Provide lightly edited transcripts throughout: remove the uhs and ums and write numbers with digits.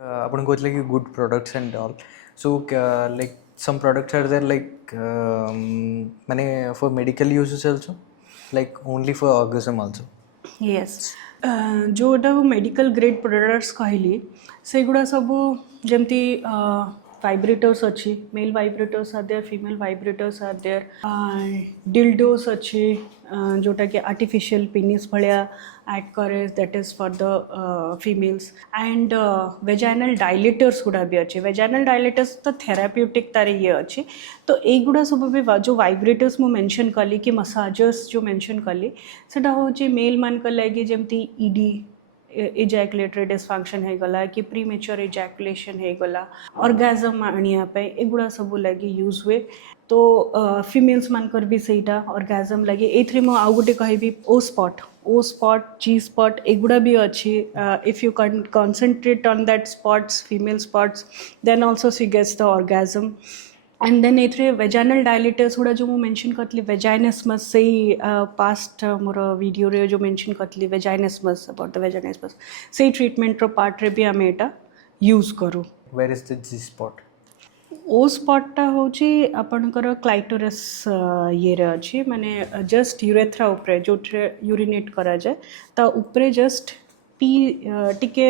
आपण कहते कि good products and all so like some products are there like mane for medical uses also like only for orgasm also. Yes. जोटा medical grade products कहली सेगुड़ा सब जमती vibrators अच्छी male vibrators are there female vibrators are there dildos अच्छी जोटा कि artificial penis भाया ऐड करे that is for the females and vaginal dilators गुड़ा भी अच्छे वेजाइनल डायलेटर्स तो थेराप्यूटिक तार ये अच्छी तो एगुड़ा सब भी जो वाइब्रेटर्स मुझे मेंशन कली कि मसाजर्स जो मेंशन कली सेटा होची मेल मान लगी जमती ईडी इजैकुलेटरी डिस्फंक्शन हो गला कि प्रीमेच्योर इजैकुलेशन हो गला ऑर्गेजम आनिया पे एगुड़ा सब लगी यूज हुए तो फीमेल्स मानकर भी सहीटा ऑर्गेजम लगे एथरे मु आउ गोटे कहबी ओ स्पॉट जी स्पॉट एगुड़ा भी अच्छी if you concentrate on that spots female spots then also she gets the orgasm and then एथरे वेजाइनल डायलेटर्स गुड़ा जो मुझे मेंशन करती वेजाइनस्मस से ही पास्ट मोर वीडियो रे जो मेंशन करती वेजाइनस्मस अबाउट द वेजाइनस्मस से ट्रीटमेंट रो पार्ट रे भी आम एटा यूज करूँ. Where is the G spot? ओ स्पॉटा होची आपणकर क्लाइटोरस ये रे अच्छी माने जस्ट यूरेथ्रा उपरे जो यूरिनेट करा जाए ता उपरे जस्ट पी टिके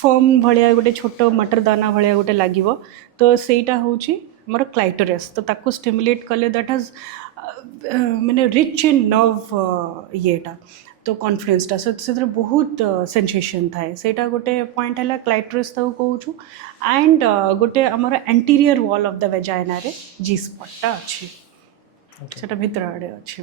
फॉर्म भलिया गोटे छोट मटर दाना भलिया गोटे लागिवो तो सेटा होची मोर क्लाइटोरस तो ताको स्टिमुलेट कले दैट हैज माने रिच इन नर्व येटा तो कॉन्फिडेंसटा से बहुत सेंसेशन थाए सेटा गोटे पॉइंट है क्लाइटोरस तो कहूँ एंड गोटे आमर anterior wall of the vagina रे जी स्पॉटा अच्छी सेटा भितर आड़े अच्छी.